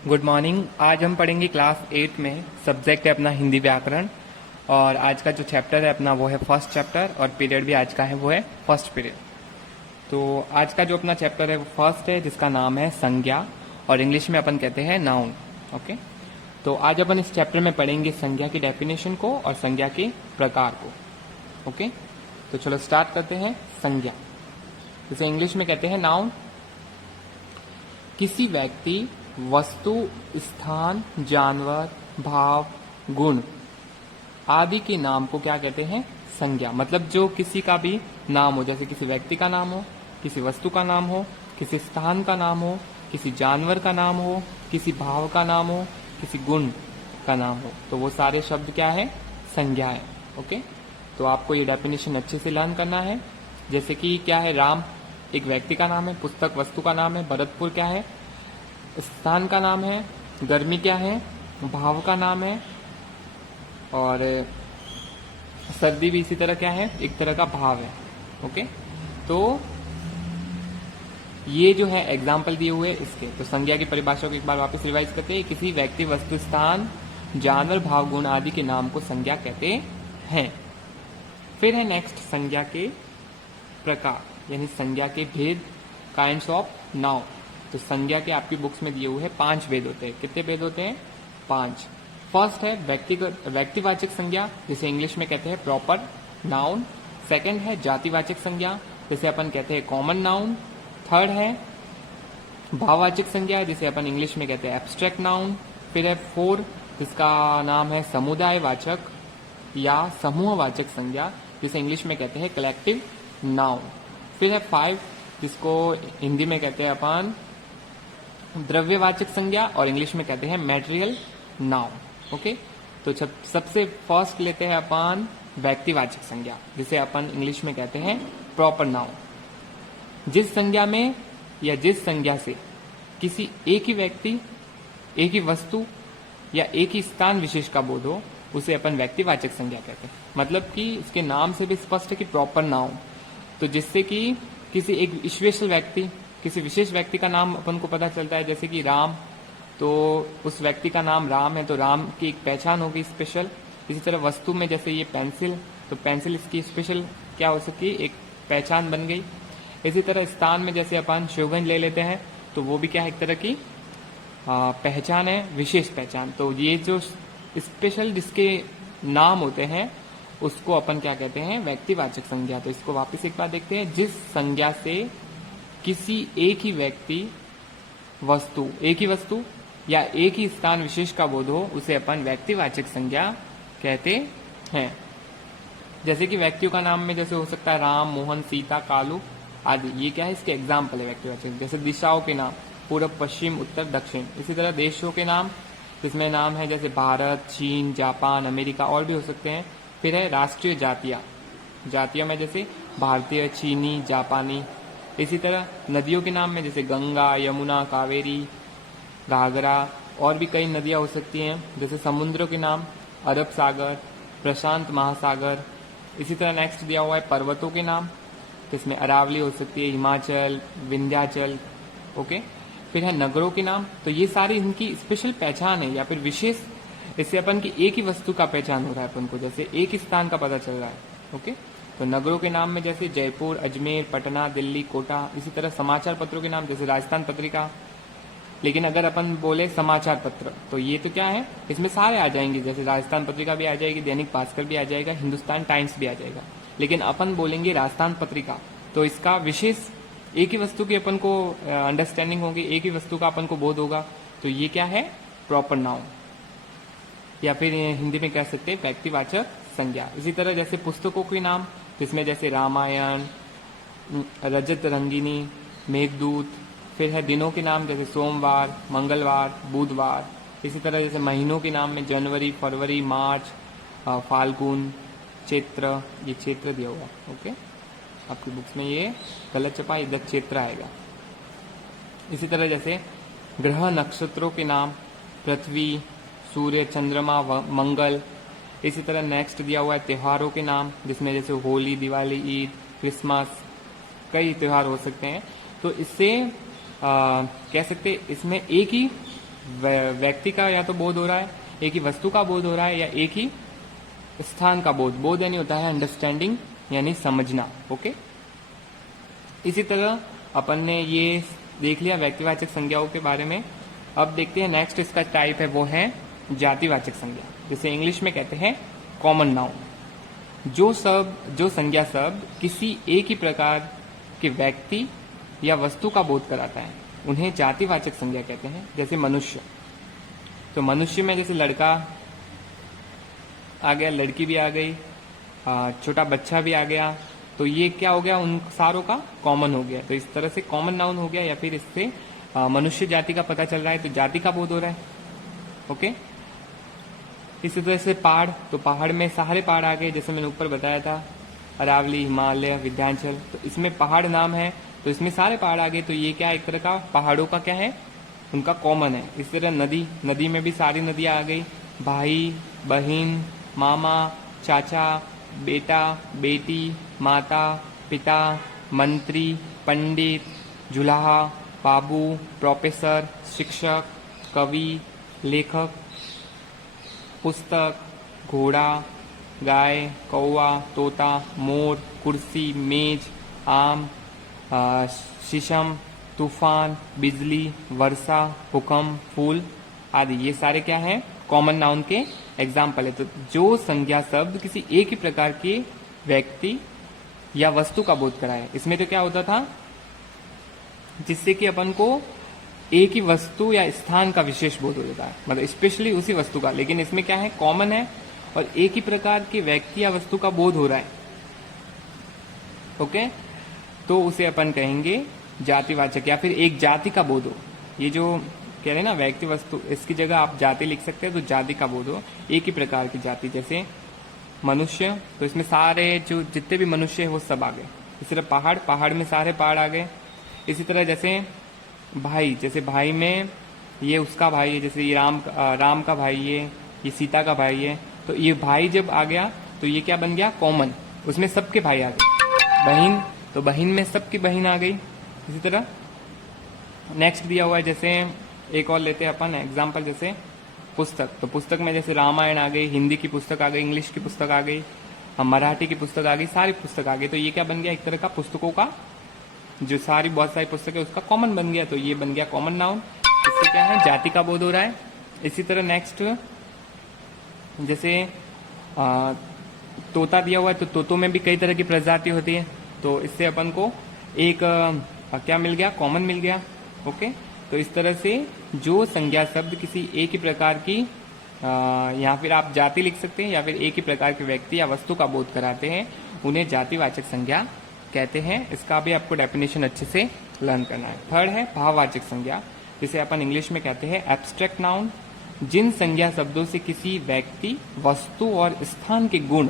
Good morning. आज हम पढ़ेंगे क्लास 8 में। सब्जेक्ट है अपना हिंदी व्याकरण और आज का जो चैप्टर है अपना वो है फर्स्ट चैप्टर और पीरियड भी आज का है वो है फर्स्ट पीरियड। तो आज का जो अपना चैप्टर है वो फर्स्ट है जिसका नाम है संज्ञा और इंग्लिश में अपन कहते हैं नाउन। ओके, तो आज अपन इस चैप्टर में पढ़ेंगे संज्ञा की डेफिनेशन को और संज्ञा के प्रकार को। ओके, तो चलो स्टार्ट करते हैं। संज्ञा जिसे इंग्लिश में कहते हैं नाउन। किसी व्यक्ति, वस्तु, स्थान, जानवर, भाव, गुण आदि के नाम को क्या कहते हैं? संज्ञा। मतलब जो किसी का भी नाम हो, जैसे किसी व्यक्ति का नाम हो, किसी वस्तु का नाम हो, किसी स्थान का नाम हो, किसी जानवर का नाम हो, किसी भाव का नाम हो, किसी गुण का नाम हो, तो वो सारे शब्द क्या है? संज्ञा है। ओके, तो आपको ये डेफिनेशन अच्छे से लर्न करना है। जैसे कि क्या है? राम एक व्यक्ति का नाम है, पुस्तक वस्तु का नाम है, भरतपुर क्या है? स्थान का नाम है, गर्मी क्या है? भाव का नाम है, और सर्दी भी इसी तरह क्या है? एक तरह का भाव है। ओके, तो ये जो है एग्जाम्पल दिए हुए इसके। तो संज्ञा की परिभाषा को एक बार वापस रिवाइज करते हैं। किसी व्यक्ति, वस्तु, स्थान, जानवर, भाव, गुण आदि के नाम को संज्ञा कहते हैं। फिर है नेक्स्ट संज्ञा के प्रकार, यानी संज्ञा के भेद, काइंड्स ऑफ नाउन। तो संज्ञा के आपकी बुक्स में दिए हुए हैं 5 भेद होते हैं। कितने भेद होते हैं? 5। फर्स्ट है व्यक्तिवाचक संज्ञा, जिसे इंग्लिश में कहते हैं प्रॉपर नाउन। सेकंड है जातिवाचक संज्ञा, जिसे अपन कहते हैं कॉमन नाउन। थर्ड है भाववाचक संज्ञा, जिसे अपन इंग्लिश में कहते हैं एब्स्ट्रैक्ट नाउन। फिर है 4 जिसका नाम है समुदायवाचक या समूहवाचक संज्ञा, जिसे इंग्लिश में कहते हैं कलेक्टिव नाउन। फिर है 5 जिसको हिंदी में कहते हैं अपन द्रव्यवाचक संज्ञा और इंग्लिश में कहते हैं मैटेरियल नाउन। ओके, तो सबसे फर्स्ट लेते हैं अपन व्यक्तिवाचक संज्ञा, जिसे अपन इंग्लिश में कहते हैं प्रॉपर नाउन। जिस संज्ञा में या जिस संज्ञा से किसी एक ही व्यक्ति, एक ही वस्तु या एक ही स्थान विशेष का बोध हो, उसे अपन व्यक्तिवाचक संज्ञा कहते हैं। मतलब कि इसके नाम से भी स्पष्ट है कि प्रॉपर नाउन। तो जिससे कि किसी एक स्पेशल व्यक्ति, किसी विशेष व्यक्ति का नाम अपन को पता चलता है, जैसे कि राम, तो उस व्यक्ति का नाम राम है तो राम की एक पहचान होगी स्पेशल। इसी तरह वस्तु में जैसे ये पेंसिल, तो पेंसिल इसकी स्पेशल क्या हो सकती है? एक पहचान बन गई। इसी तरह स्थान में जैसे अपन शिवगंज ले लेते हैं, तो वो भी क्या है? एक तरह की पहचान है, विशेष पहचान। तो ये जो स्पेशल जिसके नाम होते हैं उसको अपन क्या कहते हैं? व्यक्तिवाचक संज्ञा। तो इसको वापस एक बार देखते हैं। जिस संज्ञा से किसी एक ही व्यक्ति, वस्तु, एक ही वस्तु या एक ही स्थान विशेष का बोध हो, उसे अपन व्यक्तिवाचक संज्ञा कहते हैं। जैसे कि व्यक्तियों का नाम में जैसे हो सकता है राम, मोहन, सीता, कालू आदि। ये क्या है? इसके एग्जाम्पल है व्यक्तिवाचक। जैसे दिशाओं के नाम पूर्व, पश्चिम, उत्तर, दक्षिण। इसी तरह देशों के नाम, जिसमें नाम है जैसे भारत, चीन, जापान, अमेरिका और भी हो सकते हैं। फिर है राष्ट्रीय जातियां, जातियों में जैसे भारतीय, चीनी, जापानी। इसी तरह नदियों के नाम में जैसे गंगा, यमुना, कावेरी, घाघरा और भी कई नदियां हो सकती हैं। जैसे समुद्रों के नाम अरब सागर, प्रशांत महासागर। इसी तरह नेक्स्ट दिया हुआ है पर्वतों के नाम, जिसमें अरावली हो सकती है, हिमाचल, विंध्याचल। ओके, फिर है नगरों के नाम। तो ये सारी इनकी स्पेशल पहचान है या फिर विशेष, इससे अपन की एक ही वस्तु का पहचान हो रहा है अपन को, जैसे एक ही स्थान का पता चल रहा है। ओके, तो नगरों के नाम में जैसे जयपुर, अजमेर, पटना, दिल्ली, कोटा। इसी तरह समाचार पत्रों के नाम जैसे राजस्थान पत्रिका। लेकिन अगर अपन बोले समाचार पत्र, तो ये तो क्या है? इसमें सारे आ जाएंगे, जैसे राजस्थान पत्रिका भी आ जाएगी, दैनिक भास्कर भी आ जाएगा, हिंदुस्तान टाइम्स भी आ जाएगा। लेकिन अपन बोलेंगे राजस्थान पत्रिका, तो इसका विशेष एक ही वस्तु की अपन को अंडरस्टैंडिंग होगी, एक ही वस्तु का अपन को बोध होगा। तो ये क्या है? प्रॉपर नाउन, या फिर हिंदी में कह सकते हैं व्यक्तिवाचक संज्ञा। इसी तरह जैसे पुस्तकों के नाम, जिसमें जैसे रामायण, रजत रंगिनी, मेघदूत। फिर है दिनों के नाम, जैसे सोमवार, मंगलवार, बुधवार। इसी तरह जैसे महीनों के नाम में जनवरी, फरवरी, मार्च, फाल्गुन, चैत्र। ये चैत्र दिया हुआ। ओके, आपकी बुक्स में ये गलत छपा, इधर चैत्र आएगा। इसी तरह जैसे ग्रह नक्षत्रों के नाम, पृथ्वी, सूर्य, चंद्रमा, मंगल। इसी तरह नेक्स्ट दिया हुआ है त्योहारों के नाम, जिसमें जैसे होली, दिवाली, ईद, क्रिसमस, कई त्योहार हो सकते हैं। तो इससे कह सकते इसमें एक ही व्यक्ति का या तो बोध हो रहा है, एक ही वस्तु का बोध हो रहा है, या एक ही स्थान का बोध। बोध यानी होता है अंडरस्टैंडिंग, यानी समझना। ओके, इसी तरह अपन ने ये देख लिया व्यक्तिवाचक संज्ञाओं के बारे में। अब देखते हैं नेक्स्ट इसका टाइप है, वो है जातिवाचक संज्ञा, जिसे इंग्लिश में कहते हैं कॉमन नाउन। जो संज्ञा शब्द किसी एक ही प्रकार के व्यक्ति या वस्तु का बोध कराता है, उन्हें जातिवाचक संज्ञा कहते हैं। जैसे मनुष्य, तो मनुष्य में जैसे लड़का आ गया, लड़की भी आ गई, छोटा बच्चा भी आ गया, तो ये क्या हो गया, उन सारों का कॉमन हो गया। तो इस तरह से कॉमन नाउन हो गया, या फिर इससे मनुष्य जाति का पता चल रहा है, तो जाति का बोध हो रहा है। ओके, इसी तरह से पहाड़, तो पहाड़ में सारे पहाड़ आ गए, जैसे मैंने ऊपर बताया था, अरावली, हिमालय, विंध्याचल, तो इसमें पहाड़ नाम है, तो इसमें सारे पहाड़ आ गए, तो ये क्या है, एक तरह का पहाड़ों का क्या है, उनका कॉमन है। इस तरह नदी, नदी में भी सारी नदियां आ गई, भाई, बहन, मामा, चाचा, बेटा, बेटी, माता, पिता, मंत्री, पंडित, जुलाहा, बाबू, प्रोफेसर, शिक्षक, कवि, लेखक, पुस्तक, घोड़ा, गाय, कौवा, तोता, मोर, कुर्सी, मेज, आम, शीशम, तूफान, बिजली, वर्षा, भूकंप, फूल आदि, ये सारे क्या हैं, कॉमन नाउन के एग्जाम्पल है। तो जो संज्ञा शब्द किसी एक ही प्रकार के व्यक्ति या वस्तु का बोध कराए, इसमें तो क्या होता था, जिससे कि अपन को एक ही वस्तु या स्थान का विशेष बोध हो जाता है, मतलब स्पेशली उसी वस्तु का। लेकिन इसमें क्या है, कॉमन है और एक ही प्रकार के व्यक्ति या वस्तु का बोध हो रहा है। ओके, तो उसे अपन कहेंगे जातिवाचक, या फिर एक जाति का बोध हो। ये जो कह रहे हैं ना व्यक्ति वस्तु, इसकी जगह आप जाति लिख सकते हैं, तो जाति का बोध हो, एक ही प्रकार की जाति। जैसे मनुष्य, तो इसमें सारे जो जितने भी मनुष्य है वो सब आ गए। इसी तरह पहाड़, पहाड़ में सारे पहाड़ आ गए। इसी तरह जैसे भाई, जैसे भाई में ये उसका भाई है, जैसे ये राम का भाई है, ये सीता का भाई है, तो ये भाई जब आ गया तो ये क्या बन गया, कॉमन, उसमें सबके भाई आ गए। बहन, तो बहन में सबकी बहन आ गई। इसी तरह नेक्स्ट दिया हुआ है, जैसे एक और लेते हैं अपन एग्जाम्पल, जैसे पुस्तक, तो पुस्तक में जैसे रामायण आ गई, हिंदी की पुस्तक आ गई, इंग्लिश की पुस्तक आ गई, मराठी की पुस्तक आ गई, सारी पुस्तक आ गई। तो ये क्या बन गया, एक तरह का पुस्तकों का जो बहुत सारी पुस्तक है उसका कॉमन बन गया, तो ये बन गया कॉमन नाउन। इससे क्या है, जाति का बोध हो रहा है। इसी तरह नेक्स्ट जैसे तोता दिया हुआ है, तो तोतों में भी कई तरह की प्रजाति होती है, तो इससे अपन को एक क्या मिल गया, कॉमन मिल गया। ओके, तो इस तरह से जो संज्ञा शब्द किसी एक ही प्रकार की या फिर आप जाति लिख सकते हैं, या फिर एक ही प्रकार के व्यक्ति या वस्तु का बोध कराते हैं, उन्हें जातिवाचक संज्ञा कहते हैं। इसका भी आपको डेफिनेशन अच्छे से लर्न करना है। थर्ड है भाववाचक संज्ञा, जिसे अपन इंग्लिश में कहते हैं एब्स्ट्रैक्ट नाउन। जिन संज्ञा शब्दों से किसी व्यक्ति, वस्तु और स्थान के गुण,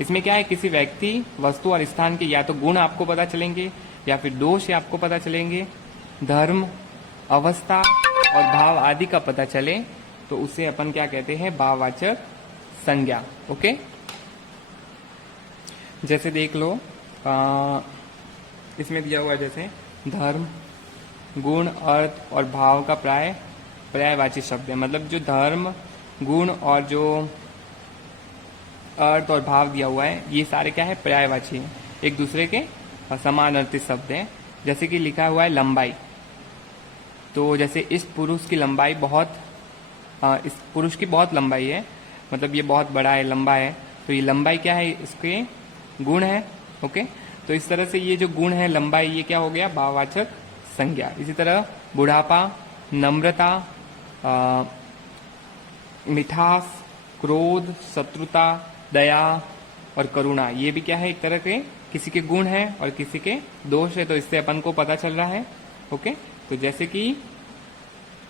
इसमें क्या है, किसी व्यक्ति, वस्तु और स्थान के या तो गुण आपको पता चलेंगे या फिर दोष आपको पता चलेंगे, धर्म, अवस्था और भाव आदि का पता चले, तो उसे अपन क्या कहते हैं, भाववाचक संज्ञा। ओके, जैसे देख लो इसमें दिया हुआ है, जैसे धर्म, गुण, अर्थ और भाव का पर्यायवाची शब्द है। मतलब जो धर्म, गुण और जो अर्थ और भाव दिया हुआ है, ये सारे क्या है, पर्यायवाची है, एक दूसरे के समान अर्थी शब्द हैं। जैसे कि लिखा हुआ है लंबाई, तो जैसे इस पुरुष की लंबाई इस पुरुष की बहुत लंबाई है, मतलब ये बहुत बड़ा है, लंबा है, तो ये लंबाई क्या है, इसके गुण है। ओके, तो इस तरह से ये जो गुण है, लंबाई, ये क्या हो गया, भाववाचक संज्ञा। इसी तरह बुढ़ापा, नम्रता, मिठास, क्रोध, शत्रुता, दया और करुणा, ये भी क्या है, एक तरह के किसी के गुण है और किसी के दोष है, तो इससे अपन को पता चल रहा है। ओके, तो जैसे कि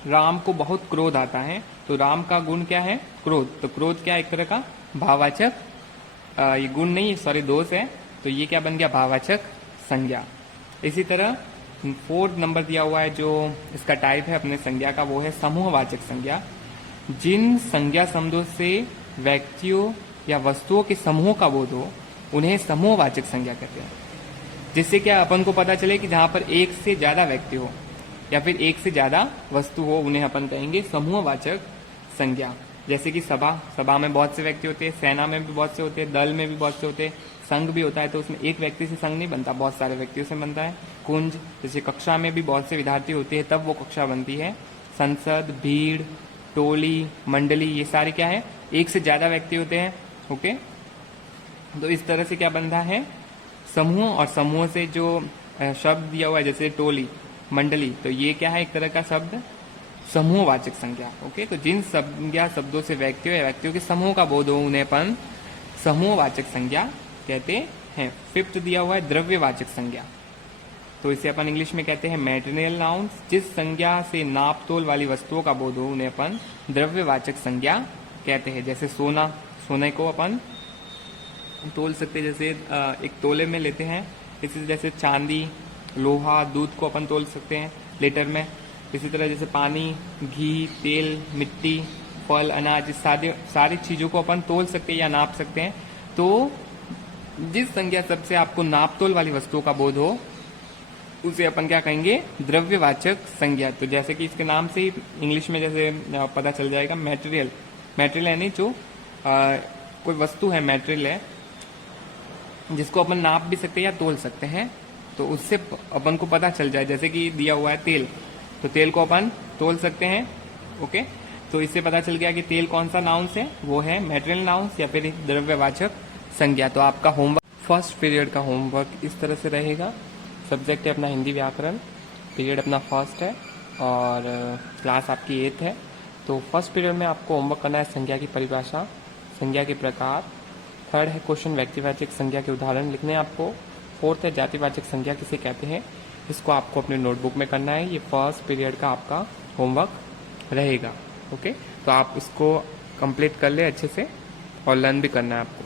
राम को बहुत क्रोध आता है, तो राम का गुण क्या है, क्रोध, तो क्रोध क्या है, एक तरह का भाववाचक, ये गुण नहीं, सॉरी दोष है, तो ये क्या बन गया, भाववाचक संज्ञा। इसी तरह फोर्थ नंबर दिया हुआ है, जो इसका टाइप है अपने संज्ञा का, वो है समूहवाचक संज्ञा। जिन संज्ञा शब्दों से व्यक्तियों या वस्तुओं के समूह का बोध हो, उन्हें समूहवाचक संज्ञा कहते हैं। जिससे क्या अपन को पता चले कि जहां पर एक से ज्यादा व्यक्ति हो, या फिर एक से ज्यादा वस्तु हो उन्हें अपन कहेंगे समूहवाचक संज्ञा। जैसे कि सभा में बहुत से व्यक्ति होते हैं, सेना में भी बहुत से होते हैं, दल में भी बहुत से होते हैं, संघ भी होता है तो उसमें एक व्यक्ति से संघ नहीं बनता, बहुत सारे व्यक्तियों से बनता है। कुंज, जैसे कक्षा में भी बहुत से विद्यार्थी होते हैं तब वो कक्षा बनती है। संसद, भीड़, टोली, मंडली, ये सारे क्या है, एक से ज्यादा व्यक्ति होते हैं। ओके, तो इस तरह से क्या बनता है समूह, और समूह से जो शब्द दिया हुआ है जैसे टोली, मंडली, तो ये क्या है एक तरह का शब्द समूहवाचक संज्ञा। ओके, तो जिन संज्ञा शब्दों से व्यक्तियों या व्यक्तियों के समूह का बोध हो उन्हें अपन समूहवाचक संज्ञा कहते हैं। फिफ्थ दिया हुआ है द्रव्यवाचक संज्ञा, तो इसे अपन इंग्लिश में कहते हैं मैटेरियल नाउन्स। जिस संज्ञा से नाप तोल वाली वस्तुओं का बोध हो उन्हें अपन द्रव्यवाचक संज्ञा कहते हैं। जैसे सोना, सोने को अपन तोल सकते, जैसे एक तोले में लेते हैं। इसी जैसे चांदी, लोहा, दूध को अपन तोल सकते हैं लीटर में। इसी तरह जैसे पानी, घी, तेल, मिट्टी, फल, अनाज, सारी चीजों को अपन तोल सकते हैं या नाप सकते हैं। तो जिस संज्ञा शब्द से आपको नाप तोल वाली वस्तुओं का बोध हो उसे अपन क्या कहेंगे द्रव्यवाचक संज्ञा। तो जैसे कि इसके नाम से ही इंग्लिश में जैसे पता चल जाएगा मैटेरियल, मैटेरियल यानी जो कोई वस्तु है, मैटेरियल है जिसको अपन नाप भी सकते हैं या तोल सकते हैं, तो उससे अपन को पता चल जाए। जैसे कि दिया हुआ है तेल, तो तेल को अपन तोल सकते हैं। ओके, तो इससे पता चल गया कि तेल कौन सा नाउंस है, वो है मैटेरियल नाउंस या फिर एक द्रव्यवाचक संज्ञा। तो आपका होमवर्क, फर्स्ट पीरियड का होमवर्क इस तरह से रहेगा। सब्जेक्ट है अपना हिंदी व्याकरण, पीरियड अपना फर्स्ट है और क्लास आपकी 8th है। तो फर्स्ट पीरियड में आपको होमवर्क करना है संज्ञा की परिभाषा, संज्ञा के प्रकार। थर्ड है क्वेश्चन व्यक्तिवाचक संज्ञा के उदाहरण लिखने हैं आपको। फोर्थ है जातिवाचक संज्ञा किसे कहते हैं, इसको आपको अपने नोटबुक में करना है। ये फर्स्ट पीरियड का आपका होमवर्क रहेगा। ओके, तो आप उसको कंप्लीट कर ले अच्छे से और लर्न भी करना है आपको।